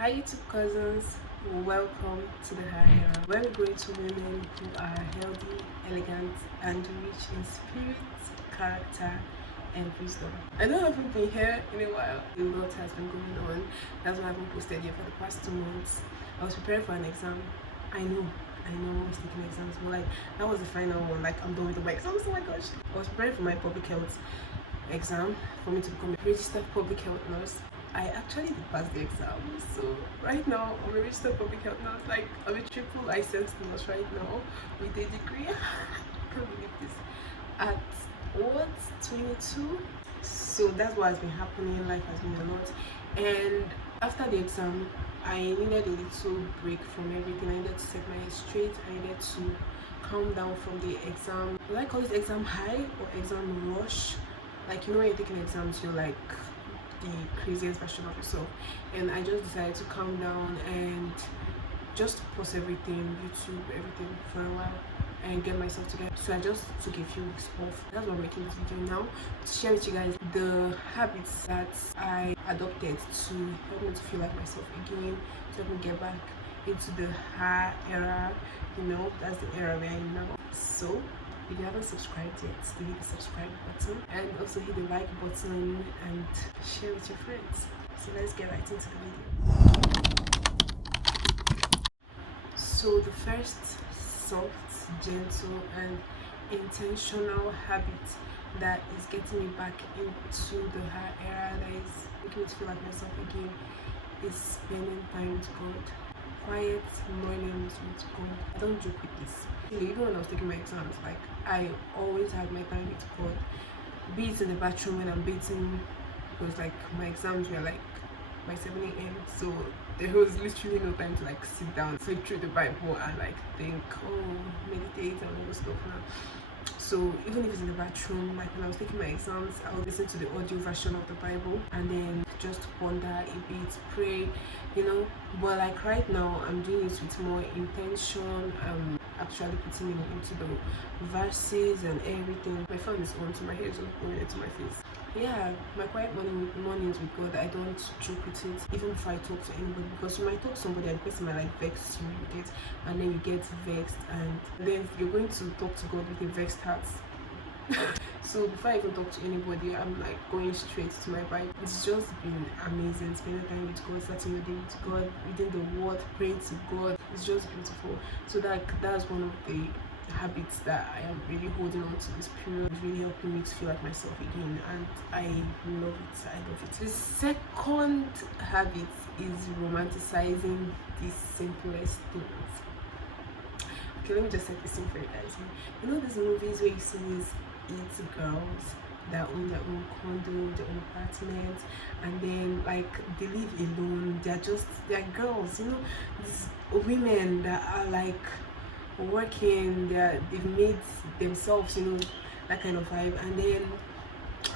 Hi YouTube cousins, welcome to the high era where we're going to women who are healthy, elegant and rich in spirit, character and wisdom. I know I haven't been here in a while. A lot has been going on. That's why I haven't posted here for the past 2 months. I was preparing for an exam. I know I was taking exams, but like that was the final one. Like I'm done with my exams. Oh my gosh. I was preparing for my public health exam for me to become a registered public health nurse. I actually did pass the exam, so right now I'm a registered public health nurse. Like I'm a triple licensed nurse right now with a degree. I can't believe this. At what, 22? So that's what has been happening. Life has been a lot, and after the exam I needed a little break from everything. I needed to set my head straight. I needed to calm down from the exam. Will I call it exam high or exam rush? Like, you know, when you're taking exams, you're like the craziest version of yourself. And I just decided to calm down and just pause everything, YouTube, everything for a while and get myself together. So I just took a few weeks off. That's why I'm making this video now, to share with you guys the habits that I adopted to help me to feel like myself again, to help me get back into the high era. You know, that's the era we're in now. So if you haven't subscribed yet, hit the subscribe button and also hit the like button and share with your friends. So let's get right into the video. So the first soft, gentle and intentional habit that is getting me back into the high era, that is making me feel like myself again, is spending time with God. Quiet mornings with God. I don't joke with this. Even when I was taking my exams, like I always had my time with God. Be it in the bathroom when I'm bathing, because like my exams were like by 7 a.m. So there was literally no time to like sit down, flick through the Bible and like think, oh, meditate and all this stuff now. So even if it's in the bathroom, like when I was taking my exams, I would listen to the audio version of the Bible and then just ponder a bit, pray, you know. But like right now, I'm doing it with more intention. I'm actually putting it into the verses and everything. My phone is on, so my hair is not going into my face. Yeah, my quiet mornings with God, I don't joke with it even if I talk to anybody, because you might talk to somebody and the person might like vex you, and then you get vexed, and then you're going to talk to God with a vexed heart. So before I even talk to anybody, I'm like going straight to my Bible. It's just been amazing spending time with God, starting your day with God, reading the word, praying to God. It's just beautiful. So that's one of the habits that I am really holding on to this period. It's really helping me to feel like myself again, and I love it. The second habit is romanticizing the simplest things. Okay, let me just set this in for you guys. You know these movies where you see these 8 girls that own their own condo, their own apartment, and then like they live alone. They're girls, you know, these women that are like working, they've made themselves, you know, that kind of vibe. And then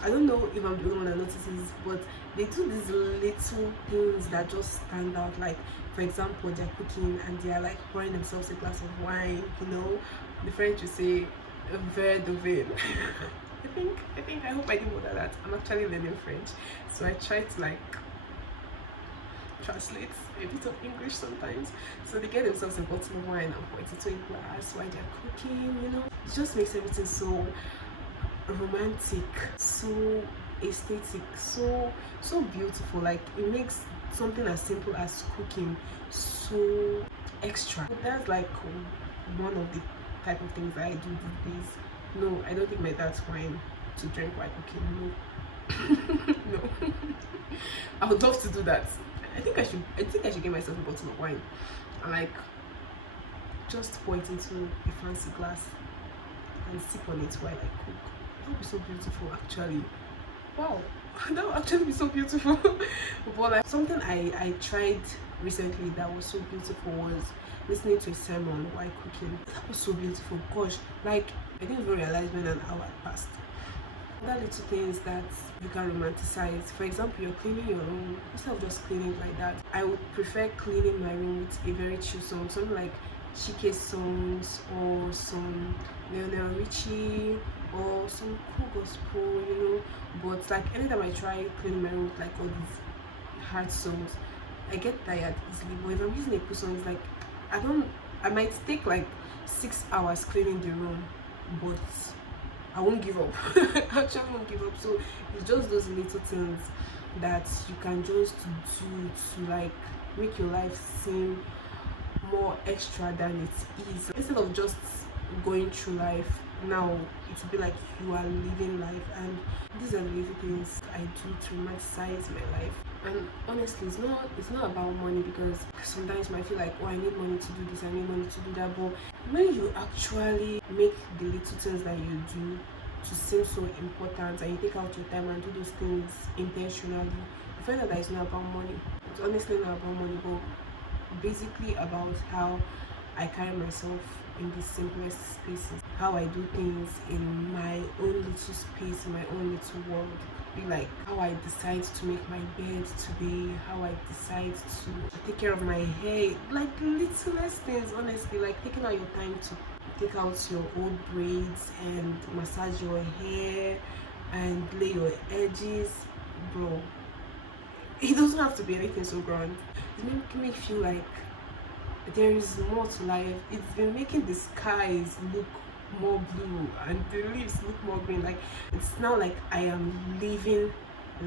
I don't know if I'm the only one that notices, but they do these little things that just stand out. Like for example, they're cooking and they're like pouring themselves a glass of wine, you know, the French would say a verre de vin. I hope I didn't order that. I'm actually learning French, so I try to like translate a bit of English sometimes. So they get themselves a bottle of wine and pour it into a glass while they're cooking, you know. It just makes everything so romantic, so aesthetic, so beautiful. Like it makes something as simple as cooking so extra. That's like one of the type of things that I do these days. No, I don't think my dad's wine to drink while cooking. No. No. I would love to do that. I think I should get myself a bottle of wine and like just pour it into a fancy glass and sip on it while I cook. That would be so beautiful, actually. Wow, that would actually be so beautiful. But like something I tried recently that was so beautiful was listening to a sermon while cooking. That was so beautiful. Gosh, like I didn't even realize when an hour had passed. Other little things that you can romanticize. For example, you're cleaning your room. Instead of just cleaning it like that, I would prefer cleaning my room with a very chill song, something like Chike songs or some Lionel Richie or some cool gospel, you know. But like anytime I try cleaning my room with like all these hard songs, I get tired easily. But if I'm using a cushion, it's like I might take like 6 hours cleaning the room, but I won't give up. I actually won't give up. So it's just those little things that you can just do to like make your life seem more extra than it is. Instead of just going through life, now it will be like you are living life. And these are the little things I do to romanticize my life. And honestly, it's not about money, because sometimes you might feel like, oh, I need money to do this, I need money to do that. But when you actually make the little things that you do to seem so important, and you take out your time and do those things intentionally, you find out that it's not about money. It's honestly not about money, but basically about how I carry myself in the simplest spaces, how I do things in my own little space, in my own little world. Be like how I decide to make my bed today, how I decide to take care of my hair, like littlest things. Honestly, like taking out your time to take out your old braids and massage your hair and lay your edges, bro. It doesn't have to be anything so grand. It's making me feel like there is more to life. It's been making the skies look more blue and the leaves look more green. Like it's now like I am living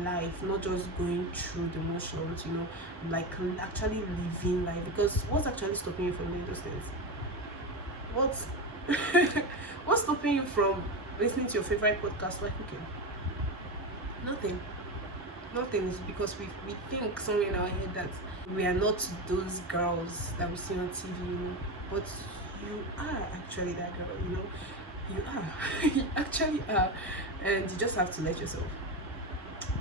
life, not just going through the motions, you know, like actually living life. Because what's actually stopping you from doing those things? What's stopping you from listening to your favorite podcast while cooking? Nothing. Nothing. Is because we think somewhere in our head that we are not those girls that we see on TV, but you are actually that girl, you know. You are. You actually are, and you just have to let yourself.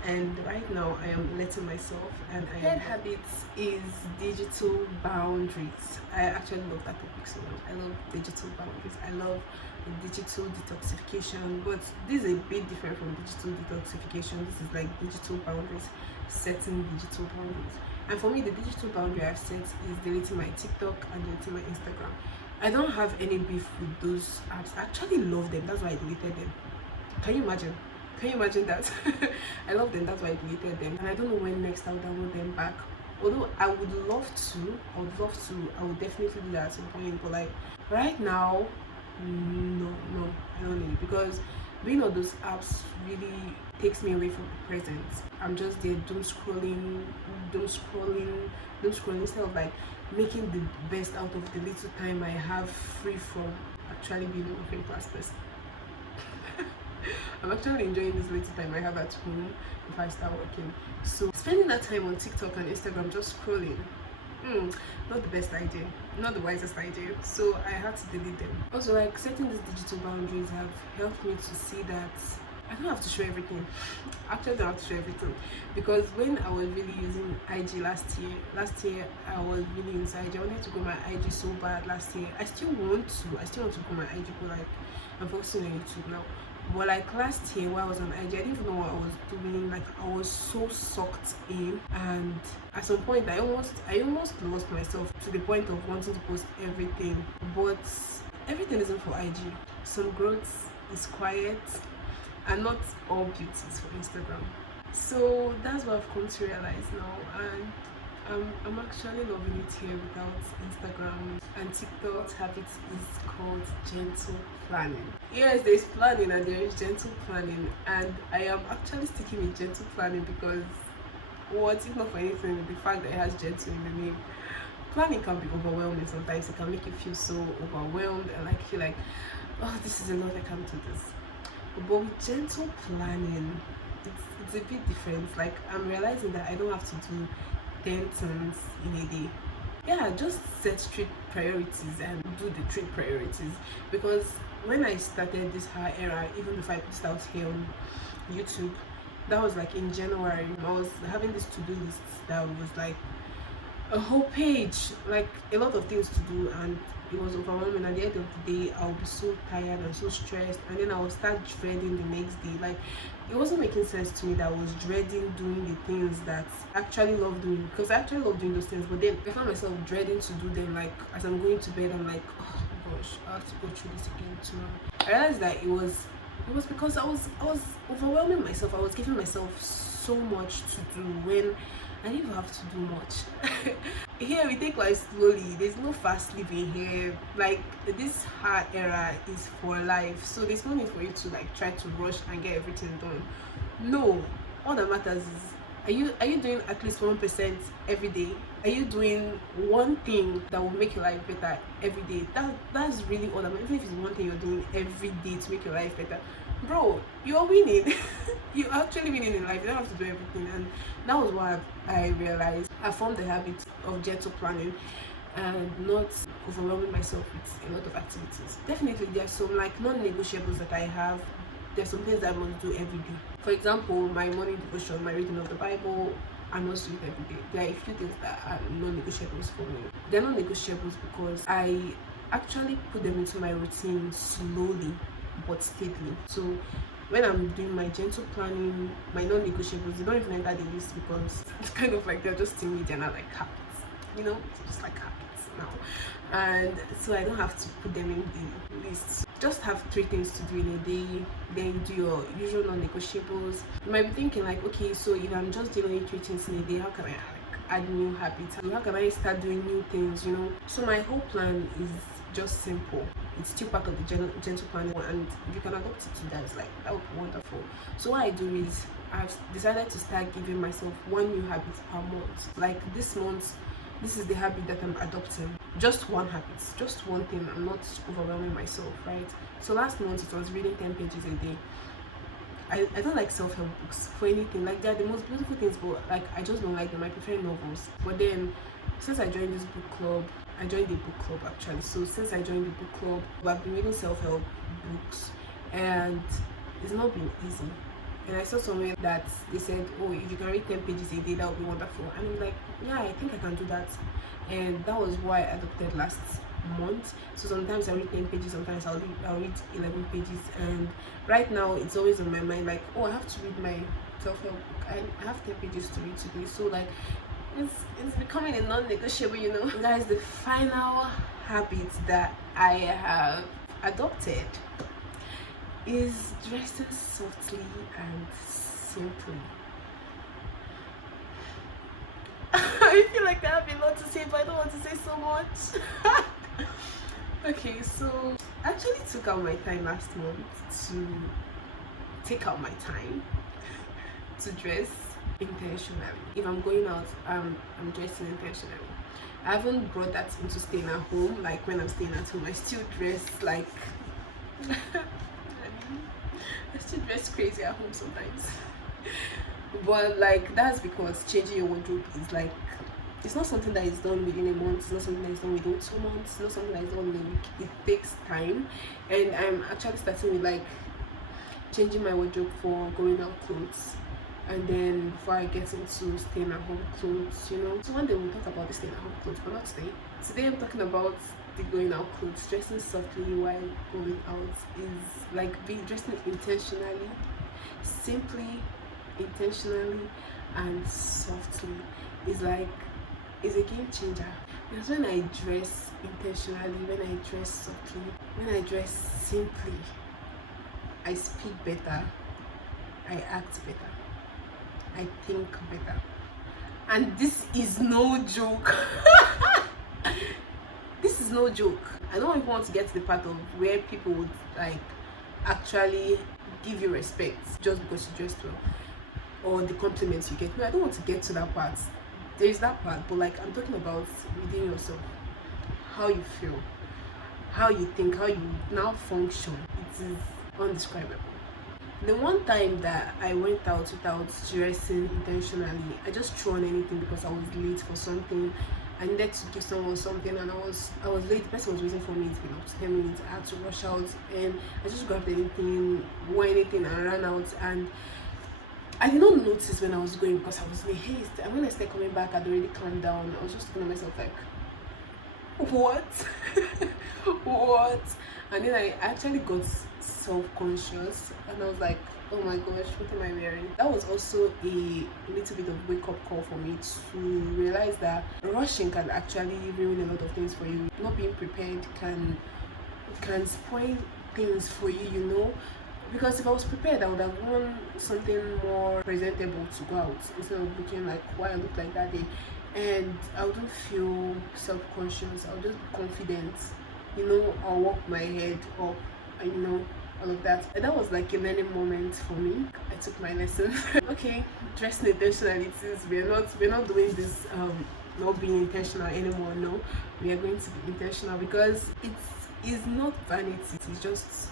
And right now I am letting myself. And head habits is digital boundaries. I actually love that topic so much. I love digital boundaries. I love digital detoxification, but this is a bit different from digital detoxification. This is like digital boundaries, setting digital boundaries. And for me, the digital boundary I've set is deleting my TikTok and deleting my Instagram. I don't have any beef with those apps. I actually love them. That's why I deleted them. Can you imagine? Can you imagine that? I love them. That's why I deleted them. And I don't know when next I'll download them back. Although I would I would definitely do that at some point. But like right now, no, I don't need it, because being on those apps really takes me away from the present. I'm just there doom scrolling instead of like making the best out of the little time I have free from actually being a working class person. I'm actually enjoying this little time I have at home if I start working. So spending that time on TikTok and Instagram just scrolling, not the best idea, not the wisest idea. So I had to delete them. Also, like setting these digital boundaries have helped me to see that I don't have to show everything. I actually don't have to show everything, because when I was really using IG last year I was really into IG. I wanted to go my IG so bad last year. I still want to go my IG, but like I'm focusing on YouTube now. But like last year while I was on IG, I didn't even know what I was doing. Like I was so sucked in, and at some point I almost lost myself to the point of wanting to post everything. But everything isn't for IG. Some growth is quiet, and not all beauty is for Instagram. So that's what I've come to realize now, and I'm actually loving it here without Instagram. And TikTok's habit is called gentle planning. Yes, there's planning and there is gentle planning, and I am actually sticking with gentle planning because what if not for anything, the fact that it has gentle in the name. Planning can be overwhelming sometimes. It can make you feel so overwhelmed and like feel like, oh, this is a lot, I can't do this. But with gentle planning, it's a bit different. Like I'm realizing that I don't have to do 10 things in a day. Yeah, just set strict priorities and do the 3 priorities. Because when I started this hair era, even before I put it out here on YouTube, that was like in January. I was having this to-do list that was like a whole page, like a lot of things to do, and it was overwhelming. At the end of the day, I'll be so tired and so stressed, and then I will start dreading the next day. Like it wasn't making sense to me that I was dreading doing the things that I actually love doing, because I actually love doing those things, but then I found myself dreading to do them. Like as I'm going to bed, I'm like, oh my gosh, I have to go through this again tomorrow. I realized that it was because I was overwhelming myself. I was giving myself so much to do when I didn't even have to do much. Here we take life slowly. There's no fast living here. Like, this hard era is for life, so there's no need for you to like try to rush and get everything done. No, all that matters is, are you doing at least 1% every day? Are you doing one thing that will make your life better every day? That's really all that matters. Even if it's one thing you're doing every day to make your life better, bro, you're winning. You're actually winning in life. You don't have to do everything. And that was what I realized. I formed the habit of gentle planning and not overwhelming myself with a lot of activities. Definitely there are some like non-negotiables that I have. There's some things that I must do every day. For example, my morning devotion, my reading of the Bible, I must do it every day. There are a few things that are non-negotiables for me. They're non-negotiables because I actually put them into my routine slowly but steadily. So when I'm doing my gentle planning, my non-negotiables, they don't even enter the list because it's kind of like they're just in me, they're not like habits, you know, it's just like habits now. And so I don't have to put them in the list. Just have 3 things to do in a day, then do your usual non-negotiables. You might be thinking like, okay, so if I'm just doing only 3 things in a day, how can I like add new habits? How can I start doing new things, you know? So my whole plan is just simple. It's still part of the gentle planning, and if you can adopt it to that, it's like, that would be wonderful. So what I do is I've decided to start giving myself 1 new habit per month. Like this month, this is the habit that I'm adopting. Just 1 habit, just 1 thing. I'm not overwhelming myself, right? So last month it was reading 10 pages a day. I don't like self-help books for anything. Like, they're the most beautiful things, but like I just don't like them. I prefer novels. But then since I joined this book club, I joined the book club actually. So since I joined the book club, I've been reading self-help books, and it's not been easy. And I saw somewhere that they said, oh, if you can read 10 pages a day, that would be wonderful. And I'm like, yeah, I think I can do that. And that was why I adopted last month. So sometimes I read 10 pages, sometimes I'll read 11 pages. And right now it's always on my mind, like, oh, I have to read my self-help book. I have 10 pages to read today. So like, it's becoming a non-negotiable, you know. Guys, the final habit that I have adopted is dressing softly and simply. I feel like I have a lot to say, but I don't want to say so much. Okay, so I actually took out my time last month to dress intentionally. If I'm going out, I'm dressing intentionally. I haven't brought that into staying at home. Like when I'm staying at home, I still dress like I still dress crazy at home sometimes. But like, that's because changing your wardrobe is like, it's not something that is done within a month, it's not something that is done within 2 months, it's not something that is done within a week. It takes time. And I'm actually starting with like changing my wardrobe for going out clothes, and then before I get into staying at home clothes, you know. So one day we'll talk about the staying at home clothes, but not today. Today I'm talking about the going out clothes. Dressing softly while going out is like dressing intentionally, simply, intentionally, and softly. Is like, is a game changer. Because when I dress intentionally, when I dress softly, when I dress simply, I speak better, I act better, I think better. And this is no joke. This is no joke. I don't even want to get to the part of where people would like actually give you respect just because you dressed well, or the compliments you get. No, I don't want to get to that part. There is that part, but like, I'm talking about within yourself, how you feel, how you think, how you now function. It is undescribable. The one time that I went out without dressing intentionally, I just threw on anything because I was late for something. I needed to give someone something, and I was late. The person was waiting for me. It's been up to 10 minutes. I had to rush out, and I just grabbed anything, wore anything, and ran out. And I did not notice when I was going because I was in haste. And when I started coming back, I'd already calmed down. I was just looking at myself like, what? What? And then I actually got self-conscious, and I was like, oh my gosh, what am I wearing? That was also a little bit of wake-up call for me to realize that rushing can actually ruin a lot of things for you. Not being prepared can spoil things for you, you know. Because if I was prepared, I would have worn something more presentable to go out instead of looking like what I looked like that day. And I wouldn't feel self-conscious. I'll just be confident. I'll walk my head up, and all of that. And that was like a learning moment for me. I took my lesson. Okay, dressing intentionalities. We're not doing this not being intentional anymore. No, we are going to be intentional because it is not vanity. It's just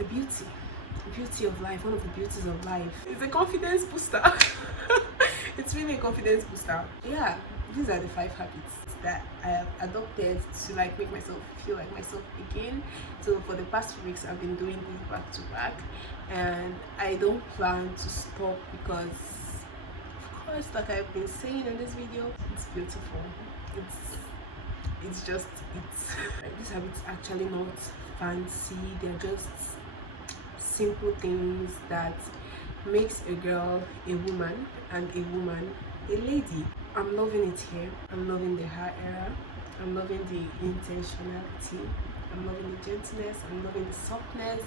a beauty of life. One of the beauties of life. It's a confidence booster. It's really a confidence booster. Yeah, these are the 5 habits that I have adopted to like make myself feel like myself again. So for the past few weeks I've been doing this back to back, and I don't plan to stop because, of course, like I've been saying in this video, it's beautiful. It's just like, these habits actually not fancy. They're just simple things that makes a girl a woman and a woman a lady. I'm loving it here. I'm loving the hair era. I'm loving the intentionality. I'm loving the gentleness. I'm loving the softness.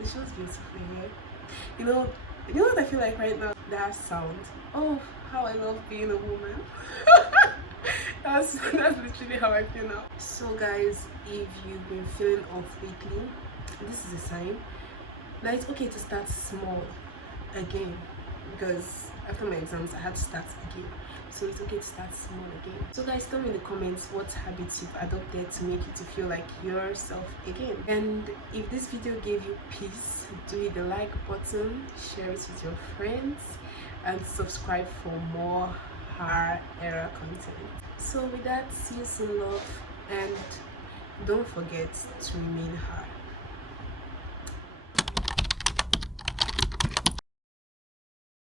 It's just beautiful here. You know what I feel like right now? That sound. Oh, how I love being a woman. That's literally how I feel now. So guys, if you've been feeling off lately, this is a sign that it's okay to start small again, because after my exams I had to start again. So it's okay to start small again. So guys, tell me in the comments what habits you've adopted to make you to feel like yourself again. And if this video gave you peace, do hit the like button, share it with your friends, and subscribe for more hair era content. So with that, see you soon, love, and don't forget to remain hard.